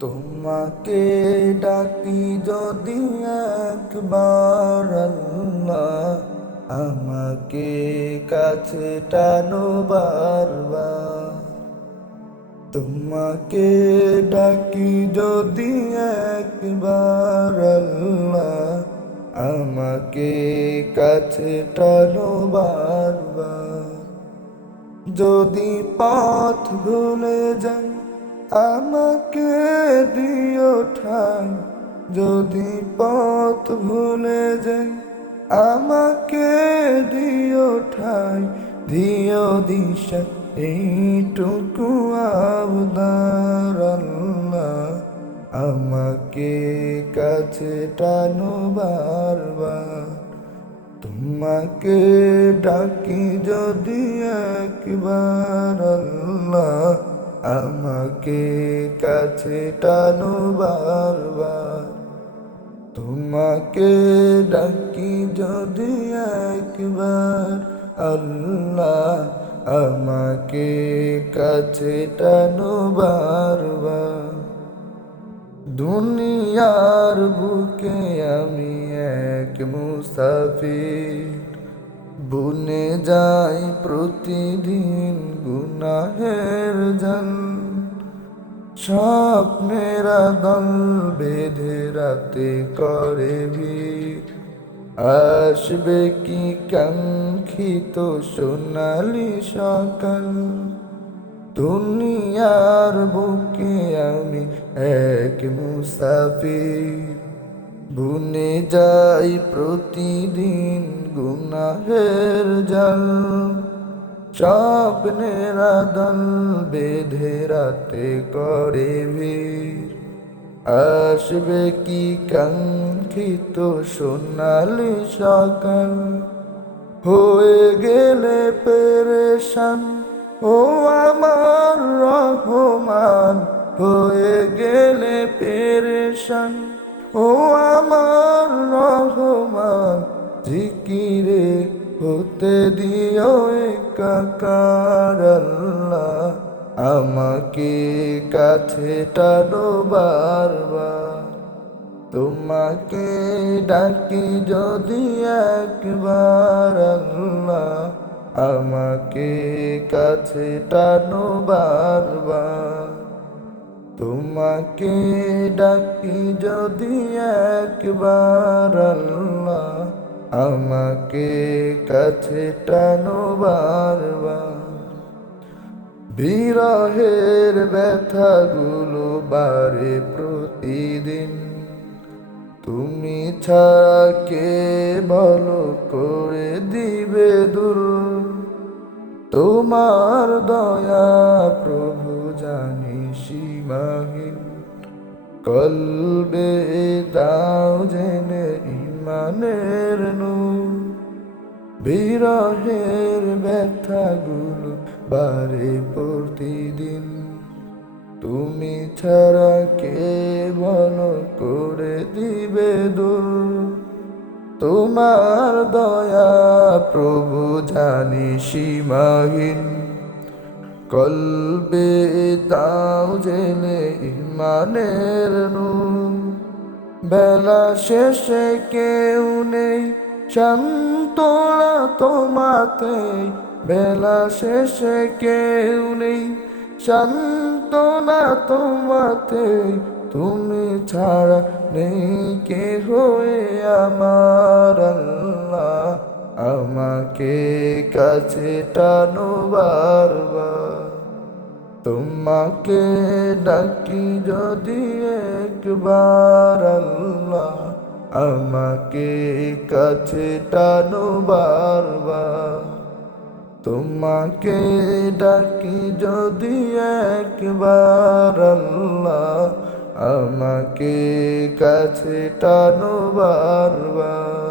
তোমাকে ডাকি যদি একবার আল্লাহ, আমাকে কাছে টানো বারবার। তোমাকে ডাকি যদি একবার আল্লাহ, আমাকে কাছে টানো বারবার। যদি পথ ভুলে যাই আমাকে দিও ঠাই, যদি পথ ভুলে যাই আমাকে দিও ঠাই, দিও দিশা এইটুকু আবদার আল্লাহ, আমাকে কাছে টানো বারবার। তোমাকে ডাকি যদি একবার আল্লাহ, আমাকে কাছে টানো বারবার। তোমাকে ডাকি যদি একবার আল্লাহ, আমাকে কাছে টানো বারবার। দুনিয়ার বুকে আমি এক মুসাফির, বুনে যাই প্রতিদিন গুনাহের জাল। স্বপ্নেরা দল বেঁধে রাতে করে ভিড়, আসবে কি কাঙ্ক্ষিত সোনালি সকাল। দুনিয়ার বুকে আমি এক মুসাফির, বুনে যাই প্রতিদিন গুনাহের জাল। স্বপ্নের দল বেঁধে রাতে করে ভিড়, আসবে কি কাঙ্ক্ষিত সোনালি সকাল। হয়ে গেলে পেরেশান ও আমার রহমান, হয়ে গেলে পেরেশান ও আমার রহমান। জিকিরে হতে দিও একাকার আল্লাহ, আমাকে কাছে টানো বারবার। তোমাকে ডাকি যদি একবার আল্লাহ, আমাকে কাছে টানো বারবার। তোমাকে ডাকি যদি একবার আল্লাহ, আমাকে কাছে টানো বারবার। বিরহের ব্যথাগুলো বাড়ে প্রতিদিন, তুমি ছাড়া কে বলো করে দিবে দূর। তোমার দয়া প্রভু জানি সীমাহীন, কলবে দাও জেনে ইমানের নূর। বিরহের ব্যথাগুলো বাড়ে প্রতিদিন, তুমি ছাড়া কে বলো করে দিবে দূর। তোমার দয়া প্রভু জানি সীমাহীন, কলবে দাও জেলে ইমানের নূর। বেলা শেষে কেউ নেই সান্ত্বনা তোমাতে, বেলা শেষে কেউ নেই সান্ত্বনা তোমাতে। তুমি ছাড়া নেই কে হয়ে আমার আল্লাহ, আমাকে কাছে টানো বারবার। তোমাকে ডাকি যদি একবার আল্লাহ, আমাকে কাছে টানো বারবার। তোমাকে ডাকি যদি একবার আল্লাহ, আমাকে কাছে টানো বারবার।